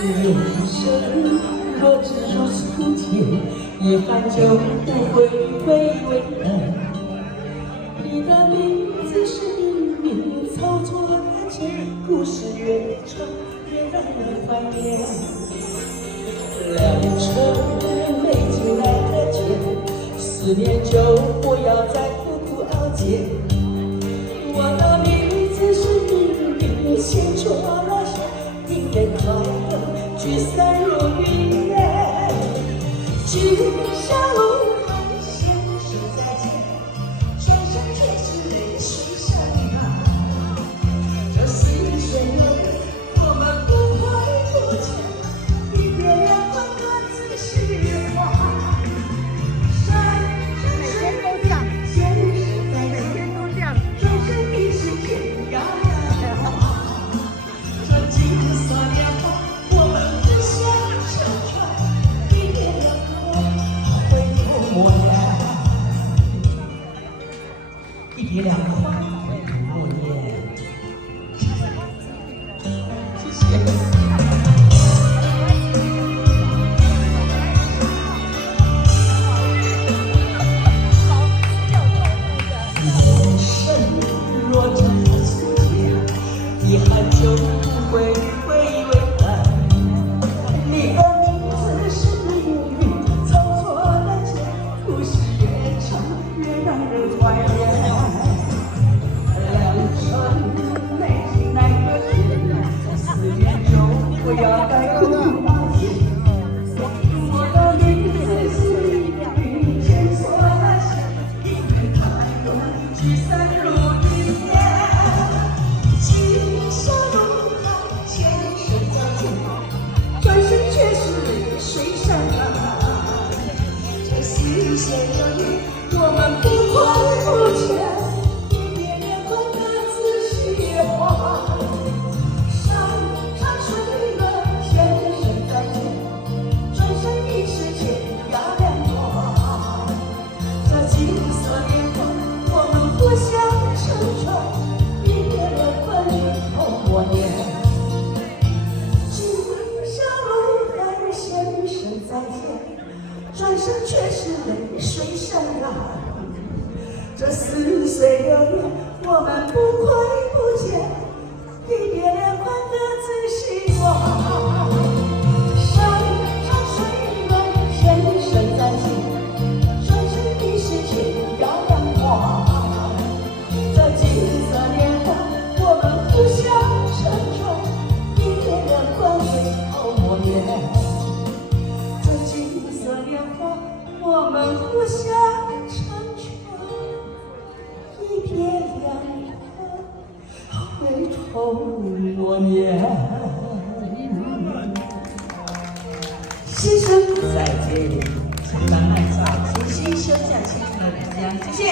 人生若只如初见，遗憾就不会被为难。你的名字是命运操作了结，故事越长越让人怀念。良辰美景来得见，思念就不要再苦苦熬煎。我的名字是命运牵错了线，宁愿快乐聚散如云烟。今宵路还相守再见，转身却是泪水相伴。这似水流年，我们不会不见，一别两宽各自释怀。山山水水，现实在前，转身已是天涯两岸。这金色年华，我们互相成全，一别两宽，回头莫言。一别两宽，回头莫言。谢谢。人生若真的世界，遗憾就不会为难。你的名字是命运操作了结，故事越长越让人怀念。良辰美景来得见，思念就不要再苦苦熬煎。我的名字是命运牵错了线，一别快乐聚散如云烟。今宵路还牵手再见，转身却是泪水潸然。这似水流年，我们不会不见，一别两宽各自释怀。山山水远，前生再见，转身已是天涯两端。这金色年华，我们互相成全，一别两宽，回头莫言。今宵路还先生再见，转身却是泪水潸然。这似水流年，我们不会不见，一别两宽，各自释怀。山山水远，前生再见，转身已是天涯两端。这金色年华，我们互相成全，一别两宽，回头莫言。这金色年华，我们互相成全，一别两宽，回头莫言。先生再见，请慢慢走，请先生下请客，这样谢谢。